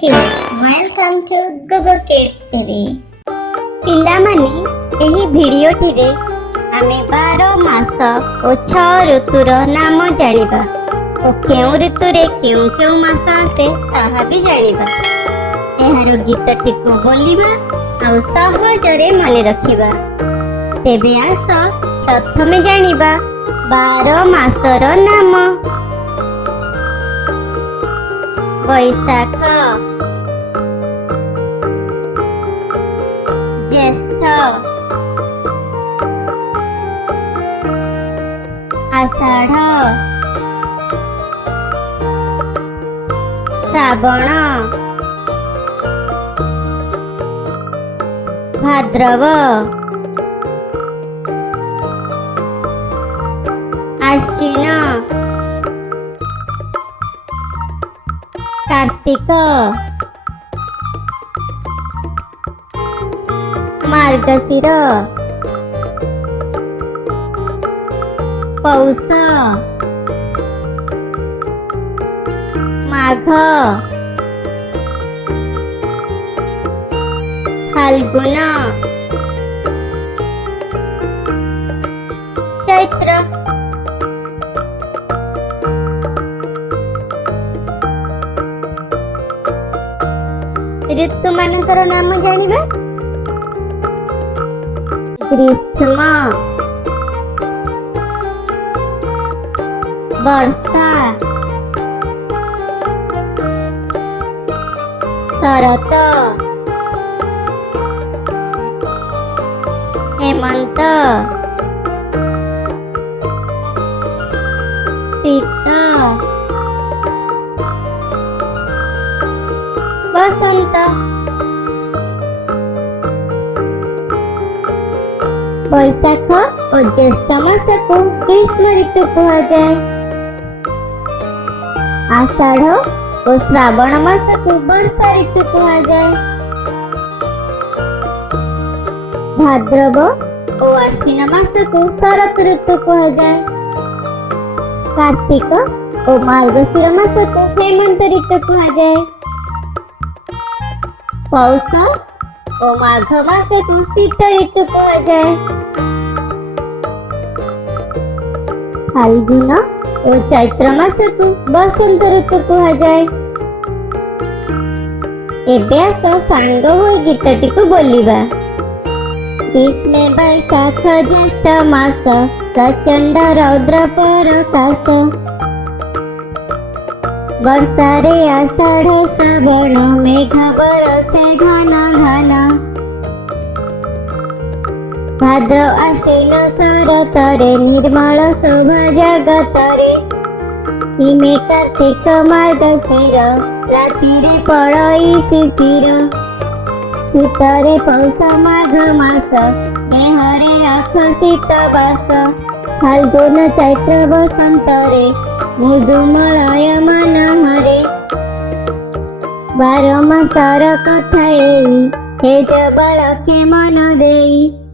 kids, welcome to Google Kids TV। ପିଲାମାନେ ଏହି ଭିଡିଓଟିରେ ଆମେ 12 ମାସ ଓ 6 ଋତୁର ନାମ ଜାଣିବା ଓ କେଉଁ ଋତୁରେ କେଉଁ କେଉଁ ମାସ ଆସେ ତାହା ବି ଜାଣିବା। ଏହାର ଗୀତଟିକୁ ବୋଲିବା ଆଉ ସହଜରେ ମନେ ରଖିବା। ତେବେ ଆସ ପ୍ରଥମେ ଜାଣିବା 12 ମାସର ନାମ। ବୈଶାଖ, ଜ୍ୟେଷ୍ଠ, ଆଷାଢ଼, ଶ୍ରାବଣ, ଭାଦ୍ରବ, ଆଶ୍ୱିନ, कार्तिक, मार्गशीर, पौष, माघ, फाल्गुन, चैत्र। ऋतु मानकर नाम जानिबा। ग्रीष्म, वर्षा, शरत, हेमंत, शीत, बसंत। बैशाख और ज्येष्ठ मास को ग्रीष्म ऋतु कहा जाए। आषाढ़ और श्रावण मास को वर्षा ऋतु कहा जाए। भाद्रव और आश्विन मास को शरत ऋतु कहा जाए। कार्तिक और मार्गशीर मास को हेमंत ऋतु कहा जाए। पौष और माघ मास को शीत ऋतु कहा जाए। फाल्गुन और चैत्र मास को बसंत ऋतु कहा जाए। एबे आस सांग होई गीतटी को बोलिबा। ग्रीष्मे बैशाख ज्येष्ठ मास प्रचंड रौद्र प्रकाश। वर्षारे आषाढ़ श्रावण मेघ बरसे घन घन। भाद्र आश्विन शरतरे निर्मल शोभा जगतरे। हिमे कार्तिक मार्गशीर रातिरे पड़ई शिशिर। शीतरे पौष माघ मास देहरे राख शीत बास। फाल्गुन चैत्र बसंतरे मृदुमलयमान हरे। 12 मासर कथा एई हे जबल के मन देई।